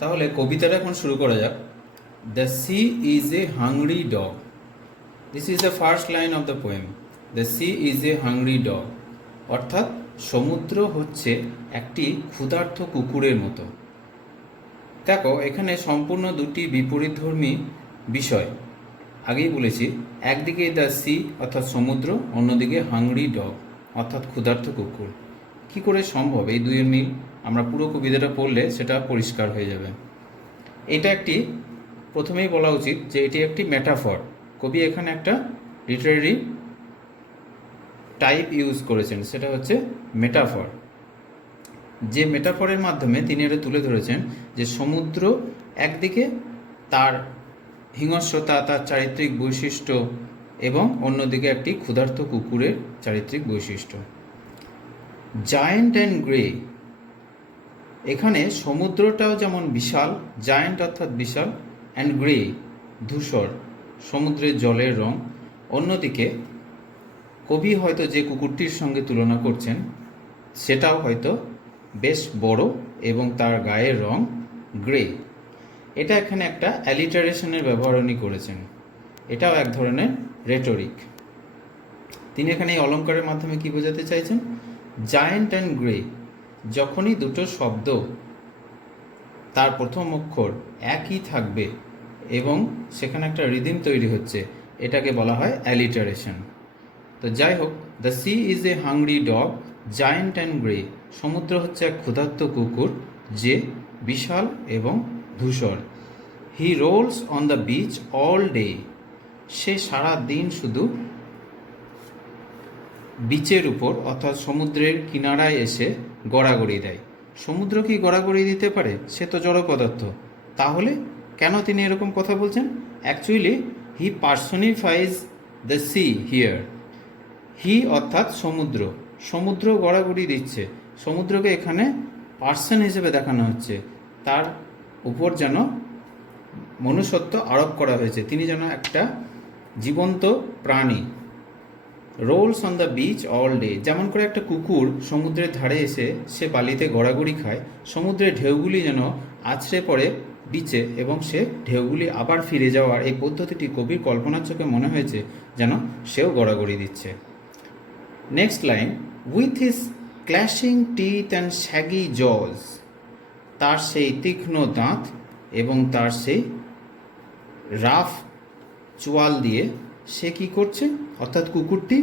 তাহলে কবিতাটা এখন শুরু করা যাক। The sea is a hungry dog. This is the first line of the poem. The sea is a hungry dog, অর্থাৎ সমুদ্র হচ্ছে একটি ক্ষুধার্ত কুকুরের মতো। দেখো, এখানে সম্পূর্ণ দুটি বিপরীতধর্মী বিষয়। আগেই বলেছি, একদিকে দ্য সি অর্থাৎ সমুদ্র, অন্যদিকে হাংরি ডগ অর্থাৎ ক্ষুধার্ত কুকুর। কি করে সম্ভব এই দুইয়ের মিল? আমরা পুরো কবিতাটা পড়লে সেটা পরিষ্কার হয়ে যাবে। এটা একটি, প্রথমেই বলা উচিত যে এটি একটি মেটাফর। কবি এখানে একটা লিটারেরি টাইপ ইউজ করেছেন, সেটা হচ্ছে মেটাফর। যে মেটাফরের মাধ্যমে তিনি এটা তুলে ধরেছেন যে সমুদ্র একদিকে তার হিংস্রতা, তার চারিত্রিক বৈশিষ্ট্য, এবং অন্যদিকে একটি ক্ষুধার্ত কুকুরের চারিত্রিক বৈশিষ্ট্য। জায়েন্ট অ্যান্ড গ্রে, এখানে সমুদ্রটাও যেমন বিশাল, জায়েন্ট অর্থাৎ বিশাল, অ্যান্ড গ্রে ধূসর, সমুদ্রের জলের রং। অন্যদিকে কবি হয়তো যে কুকুরটির সঙ্গে তুলনা করছেন সেটাও হয়তো বেশ বড় এবং তার গায়ের রং গ্রে। এটা এখানে একটা অ্যালিটারেশনের ব্যবহার উনি করেছেন। এটাও এক ধরনের রেটরিক। তিনি এখানে এই অলঙ্কারের মাধ্যমে কি বোঝাতে চাইছেন? জায়েন্ট অ্যান্ড গ্রে, যখনই দুটো শব্দ তার প্রথম অক্ষর একই থাকবে এবং সেখানে একটা রিদিম তৈরি হচ্ছে, এটাকে বলা হয় অ্যালিটারেশন। তো যাই হোক, the sea is a hungry dog, giant and grey, সমুদ্র হচ্ছে এক ক্ষুধার্ত কুকুর যে বিশাল এবং ধূসর। He rolls on the beach all day, সে সারা দিন শুধু বিচের উপর অর্থাৎ সমুদ্রের কিনারায় এসে গড়াগড়ি দেয়। সমুদ্র কি গড়াগড়ি দিতে পারে? সে তো জড় পদার্থ। তাহলে কেন তিনি এরকম কথা বলছেন? Actually he personifies the sea here. He অর্থাৎ সমুদ্র, সমুদ্র গড়াগড়ি দিচ্ছে। সমুদ্রকে এখানে পার্সন হিসেবে দেখানো হচ্ছে, তার উপর যেন মনুষ্যত্ব আরোপ করা হয়েছে, তিনি যেন একটা জীবন্ত প্রাণী। Rolls on the beach all day, যেমন করে একটা কুকুর সমুদ্রের ধারে এসে সে বালিতে গড়াগড়ি খায়, সমুদ্রের ঢেউগুলি যেন আছড়ে পড়ে বিচে এবং সে ঢেউগুলি আবার ফিরে যাওয়ার এই পদ্ধতিটি কবির কল্পনার চোখে মনে হয়েছে যেন সেও গড়াগড়ি দিচ্ছে। Next line, with his clashing teeth and shaggy jaws, তার সেই তীক্ষ্ণ দাঁত এবং তার সেই রাফ চোয়াল দিয়ে সে কি করছে? অর্থাৎ কুকুরটি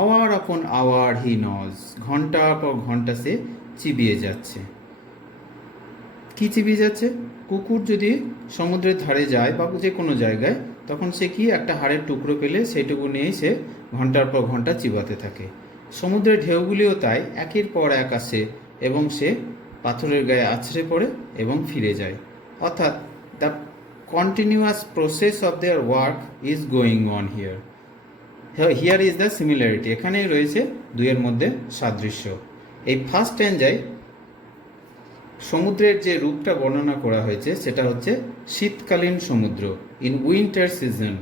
আওয়ার আপন আওয়ার হি নজ, ঘন্টার পর ঘন্টা সে চিবিয়ে যাচ্ছে। কি চিবিয়ে যাচ্ছে? কুকুর যদি সমুদ্রের ধারে যায় বা যে কোনো জায়গায়, তখন সে কি একটা হাড়ের টুকরো পেলে সেইটুকু নিয়েই সে ঘন্টার পর ঘন্টা চিবাতে থাকে। সমুদ্রের ঢেউগুলিও তাই একের পর এক আসে এবং সে পাথরের গায়ে আছড়ে পড়ে এবং ফিরে যায়। অর্থাৎ the continuous process of their work is going on here. Here is the similarity, এখানেই রয়েছে দুইয়ের মধ্যে সাদৃশ্য। এই ফার্স্ট স্ট্যাঞ্জায় সমুদ্রের যে রূপটা বর্ণনা করা হয়েছে সেটা হচ্ছে শীতকালীন সমুদ্র, ইন উইন্টার সিজন।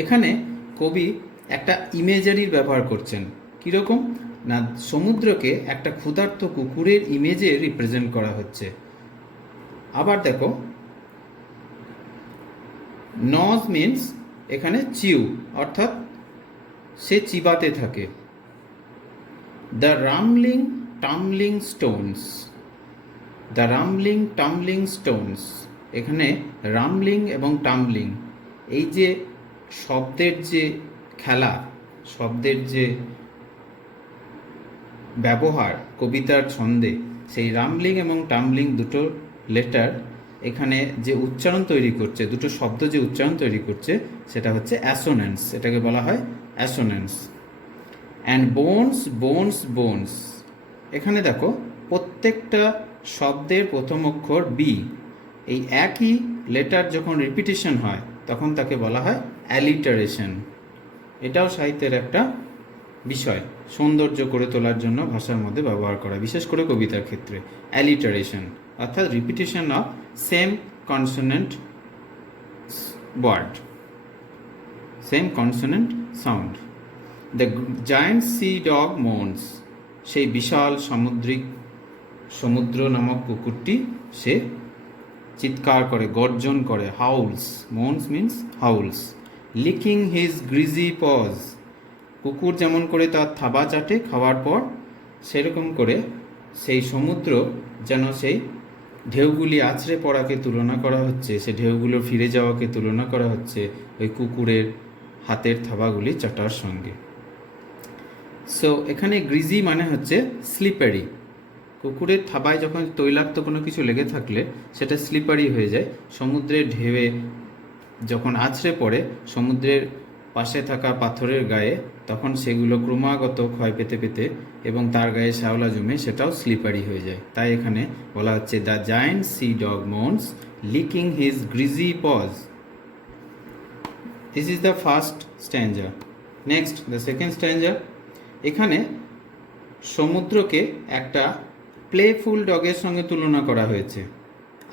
এখানে কবি একটা ইমেজারির ব্যবহার করছেন। কীরকম না, সমুদ্রকে একটা ক্ষুধার্ত কুকুরের ইমেজে রিপ্রেজেন্ট করা হচ্ছে। আবার দেখো, নজ মিন্স এখানে চিউ, অর্থাৎ সে চিবাতে থাকে। The rumbling tumbling stones, the rumbling tumbling stones, এখানে রামলিং এবং টামলিং এই যে শব্দের যে খেলা, শব্দের যে ব্যবহার কবিতার ছন্দে, সেই রামলিং এবং টামলিং দুটো লেটার এখানে যে উচ্চারণ তৈরি করছে, দুটো শব্দ যে উচ্চারণ তৈরি করছে সেটা হচ্ছে অ্যাসোনেন্স, এটাকে বলা হয় অ্যাসোনেন্স। অ্যান্ড বোনস বোনস বোনস, এখানে দেখো প্রত্যেকটা শব্দের প্রথম অক্ষর বি, এই একই লেটার যখন রিপিটিশন হয় তখন তাকে বলা হয় অ্যালিটারেশন। এটাও সাহিত্যের একটা বিষয়, সৌন্দর্য করে তোলার জন্য ভাষার মধ্যে ব্যবহার করা, বিশেষ করে কবিতার ক্ষেত্রে। অ্যালিটারেশন অর্থাৎ repetition of same consonant word, same consonant sound. The giant sea dog moans, সেই বিশাল সামুদ্রিক সমুদ্র নামক কুকুরটি সে চিৎকার করে, গর্জন করে, howls, moans means howls, licking his greasy paws, কুকুর যেমন করে তার থাবা চাটে খাওয়ার পর, সেরকম করে সেই সমুদ্র যেন সেই ঢেউগুলি আছড়ে পড়াকে তুলনা করা হচ্ছে, সে ঢেউগুলো ফিরে যাওয়াকে তুলনা করা হচ্ছে ওই কুকুরের হাতের থাবাগুলি চাটার সঙ্গে। সো এখানে গ্রিজি মানে হচ্ছে স্লিপারি। কুকুরের থাবায় যখন তৈলাক্ত কোনো কিছু লেগে থাকলে সেটা স্লিপারি হয়ে যায়। সমুদ্রের ঢেউয়ে যখন আছড়ে পড়ে সমুদ্রের পাশে থাকা পাথরের গায়ে, তখন সেগুলো ক্রমাগত ক্ষয় পেতে পেতে এবং তার গায়ে শ্যাওলা জমে সেটাও স্লিপারি হয়ে যায়। তাই এখানে বলা হচ্ছে the giant sea dog moans licking his greasy paws. This is the first stanza. Next the second stanza. এখানে সমুদ্রকে একটা প্লেফুল ডগের সঙ্গে তুলনা করা হয়েছে।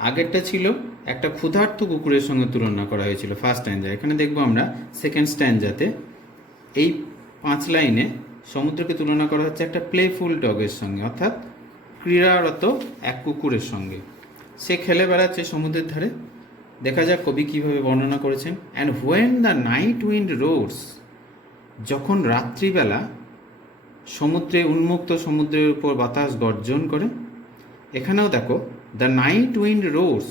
আগেরটা ছিল একটা ক্ষুধার্ত কুকুরের সঙ্গে তুলনা করা হয়েছিল ফার্স্ট স্ট্যাঞ্জা। এখানে দেখবো আমরা সেকেন্ড স্ট্যাঞ্জাতে এই 5 লাইনে সমুদ্রকে তুলনা করা হচ্ছে একটা প্লেফুল ডগের সঙ্গে, অর্থাৎ ক্রীড়ারত এক কুকুরের সঙ্গে। সে খেলে বেড়াচ্ছে সমুদ্রের ধারে। দেখা যাক কবি কীভাবে বর্ণনা করেছেন। And when the night wind roars, যখন রাত্রিবেলা সমুদ্রে উন্মুক্ত সমুদ্রের উপর বাতাস গর্জন করে। এখানেও দেখো দ্য নাইট উইন্ড রোডস,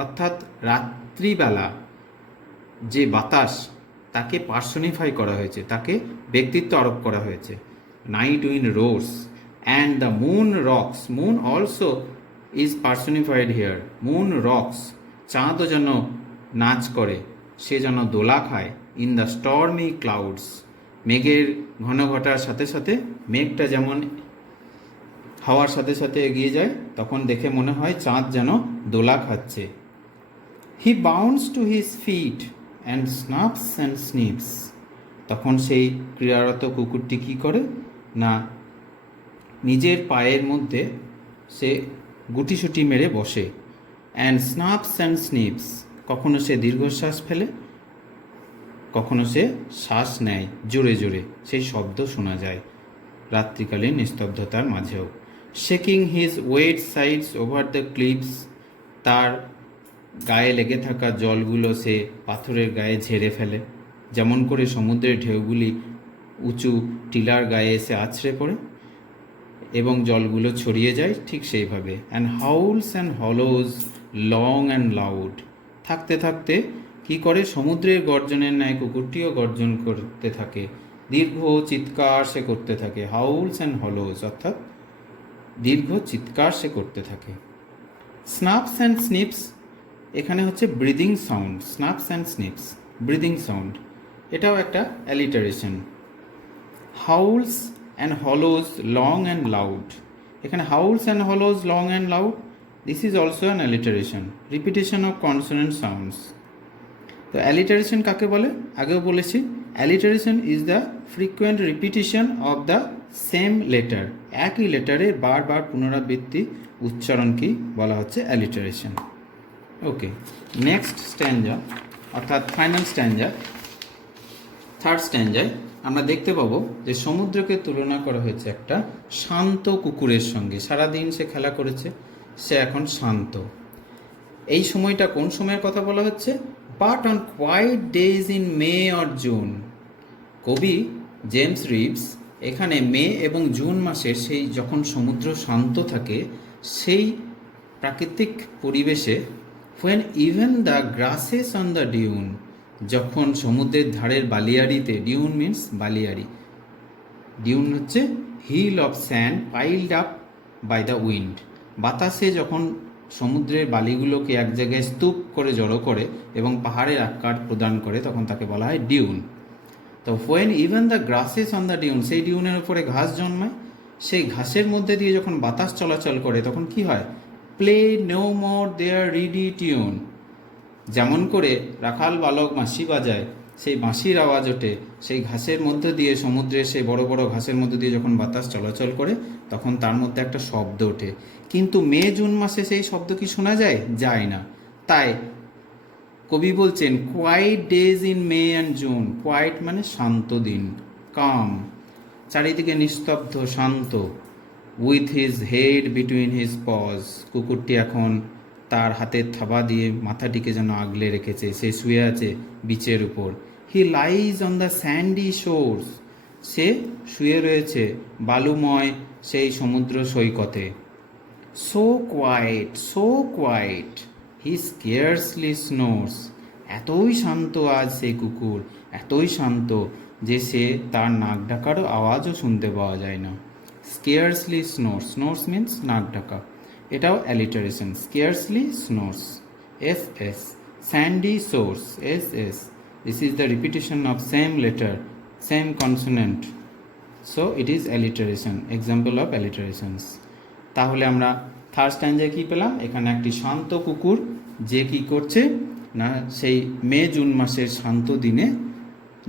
অর্থাৎ রাত্রিবেলা যে বাতাস তাকে পার্সনিফাই করা হয়েছে, তাকে ব্যক্তিত্ব আরোপ করা হয়েছে। Night wind roars and the moon rocks, moon also is personified here. Moon rocks, চাঁদও যেন নাচ করে, সে যেন দোলা খায়। ইন দ্য স্টর্মি ক্লাউডস, মেঘের ঘন ঘটার সাথে সাথে মেঘটা যেমন হাওয়ার সাথে সাথে এগিয়ে যায়, তখন দেখে মনে হয় চাঁদ যেন দোলা খাচ্ছে। He bounce to his feet and snaps and snips, তখন সেই ক্রীড়ারত কুকুরটি কী করে না নিজের পায়ের মধ্যে সে গুটিসুটি মেরে বসে। অ্যান্ড স্নাপস অ্যান্ড স্নিপস, কখনো সে দীর্ঘশ্বাস ফেলে, কখনো সে শ্বাস নেয় জোরে জোরে, সেই শব্দ শোনা যায় রাত্রিকালীন নিস্তব্ধতার মাঝেও। Shaking his wet sides over the cliffs, তার গায়ে লেগে থাকা জলগুলো সে পাথরের গায়ে ঝেড়ে ফেলে, যেমন করে সমুদ্রের ঢেউগুলি উঁচু টিলার গায়ে এসে আছড়ে পড়ে এবং জলগুলো ছড়িয়ে যায়, ঠিক সেইভাবে। And Howl's and hollows long and loud, থাকতে থাকতে কি করে সমুদ্রের গর্জনের ন্যায় কুকুরটিও গর্জন করতে থাকে, দীর্ঘ চিৎকার সে করতে থাকে। হাউলস অ্যান্ড হলোজ, অর্থাৎ দীর্ঘ চিৎকার সে করতে থাকে। স্নাপস অ্যান্ড স্নিপস, এখানে হচ্ছে breathing sound. Snaps and snips, breathing sound, এটাও একটা alliteration. Howls and hollows long and loud, এখানে howls and hollows long and loud, this is also an alliteration, repetition of consonant sounds. তো alliteration কাকে বলে আগেও বলেছি। Alliteration is the frequent repetition of the same letter, একই লেটারের বারবার পুনরাবৃত্তি উচ্চারণকেই বলা হচ্ছে অ্যালিটারেশন। ওকে, নেক্সট স্ট্যাঞ্জা অর্থাৎ ফাইনাল স্ট্যাঞ্জা, থার্ড স্ট্যাঞ্জায় আমরা দেখতে পাবো যে সমুদ্রকে তুলনা করা হয়েছে একটা শান্ত কুকুরের সঙ্গে। সারাদিন সে খেলা করেছে, সে এখন শান্ত। এই সময়টা কোন সময়ের কথা বলা হচ্ছে? But on quiet days in May or June. কবি জেমস রিভস এখানে মে এবং জুন মাসের সেই যখন সমুদ্র শান্ত থাকে সেই প্রাকৃতিক পরিবেশে, when even the grasses on the dune, যখন সমুদ্রের ধারের বালিয়াড়িতে, ডিউন মিন্স বালিয়াড়ি, ডিউন হচ্ছে hill of sand piled up by the wind, বাতাসে যখন সমুদ্রের বালিগুলোকে এক জায়গায় স্তূপ করে জড়ো করে এবং পাহাড়ের আকার প্রদান করে, তখন তাকে বলা হয় ডিউন। তো when even the grasses on the dune, সেই ডিউনের উপরে ঘাস জন্মায়, সেই ঘাসের মধ্যে দিয়ে যখন বাতাস চলাচল করে তখন কি হয়? প্লে নো মোর দেয়ার রিডি টিউন, যেমন করে রাখাল বালক বাঁশি বাজায়, সেই বাঁশির আওয়াজ ওঠে সেই ঘাসের মধ্যে দিয়ে, সমুদ্রের সেই বড় বড় ঘাসের মধ্যে দিয়ে যখন বাতাস চলাচল করে তখন তার মধ্যে একটা শব্দ ওঠে। কিন্তু মে জুন মাসে সেই শব্দ কি শোনা যায়? যায় না। তাই কবি বলছেন quiet days in May and June. Quiet মানে শান্ত দিন, কাম, চারিদিকে নিস্তব্ধ শান্ত। With his head between his paws, কুকুরটি এখন তার হাতের থাবা দিয়ে মাথাটিকে যেন আগলে রেখেছে, সে শুয়ে আছে বিচের উপর। হি lies on the Sandy shores, সে শুয়ে রয়েছে বালুময় সেই সমুদ্র সৈকতে। সো কোয়াইট, সো কোয়াইট, হি স্কেয়ার্সলি স্নোর্স, এতই শান্ত আজ সেই কুকুর, এতই শান্ত যে সে তার নাক ডাকারও আওয়াজও শুনতে পাওয়া যায় না। স্কেয়ার্সলি স্নোর্স, স্নোর্স মিন্স নাক ডাকা, এটাও alliteration. Scarcely snores, S S. Sandy shores, S S. This is the repetition of same letter, same consonant, so it is alliteration, example of alliterations. তাহলে আমরা থার্ড স্ট্যান্ডায় কী পেলাম? এখানে একটি শান্ত কুকুর যে কী করছে না, সেই মে জুন মাসের শান্ত দিনে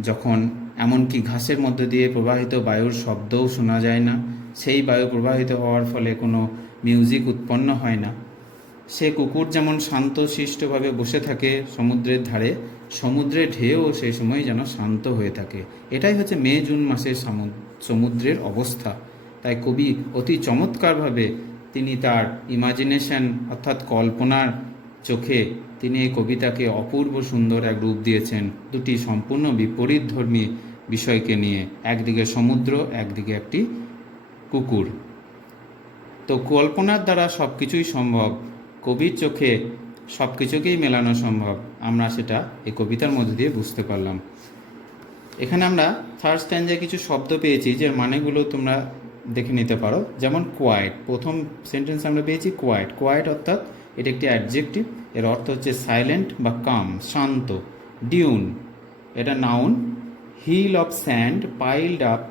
যখন এমনকি ঘাসের মধ্যে দিয়ে প্রবাহিত বায়ুর শব্দও শোনা যায় না, সেই বায়ু প্রবাহিত হওয়ার ফলে কোনো মিউজিক উৎপন্ন হয় না, সে কুকুর যেমন শান্তশিষ্টভাবে বসে থাকে সমুদ্রের ধারে, সমুদ্রের ঢেউ সেই সময় যেন শান্ত হয়ে থাকে। এটাই হচ্ছে মে জুন মাসের সমুদ্রের অবস্থা। তাই কবি অতি চমৎকারভাবে তিনি তার ইমাজিনেশন অর্থাৎ কল্পনার চোখে তিনি এই কবিতাকে অপূর্ব সুন্দর এক রূপ দিয়েছেন, দুটি সম্পূর্ণ বিপরীতধর্মী বিষয়কে নিয়ে, একদিকে সমুদ্র, একদিকে একটি কুকুর। তো কল্পনার দ্বারা সব কিছুই সম্ভব, কবির চোখে সব কিছুকেই মেলানো সম্ভব, আমরা সেটা এই কবিতার মধ্যে দিয়ে বুঝতে পারলাম। এখানে আমরা থার্ড স্ট্যান্ডায় কিছু শব্দ পেয়েছি যে মানেগুলো তোমরা দেখে নিতে পারো। যেমন কোয়াইট, প্রথম সেন্টেন্স আমরা পেয়েছি কোয়াইট। কোয়াইট অর্থাৎ এটা একটি অ্যাডজেক্টিভ, এর অর্থ হচ্ছে সাইলেন্ট বা কাম, শান্ত। ডিউন, এটা noun. Hill of sand piled up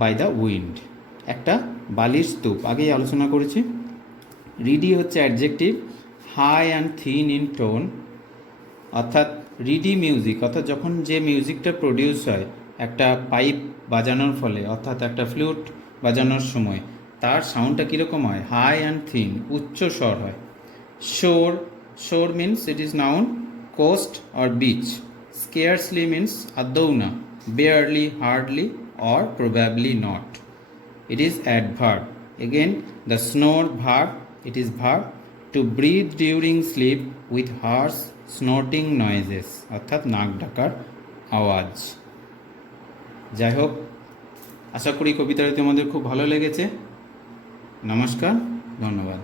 by the wind, একটা বালির স্তূপ, আগেই আলোচনা করেছি। রিডি হচ্ছে adjective, high and thin in tone, অর্থাৎ রিডি মিউজিক, অর্থাৎ যখন যে মিউজিকটা প্রডিউস হয় একটা পাইপ বাজানোর ফলে, অর্থাৎ একটা ফ্লুট বাজানোর সময় তার সাউন্ডটা কীরকম হয়? হাই অ্যান্ড থিন, উচ্চ স্বর হয়। Shore, shore means it is noun, coast or beach. Scarcely means আদৌ না, barely, hardly or probably not. It is adverb. Again, the snore verb, it is verb. To breathe during sleep with harsh snorting noises, অর্থাৎ নাক ডাকার আওয়াজ। যাই হোক, আশা করি কবিতাটি তোমাদের খুব ভালো লেগেছে। নমস্কার, ধন্যবাদ।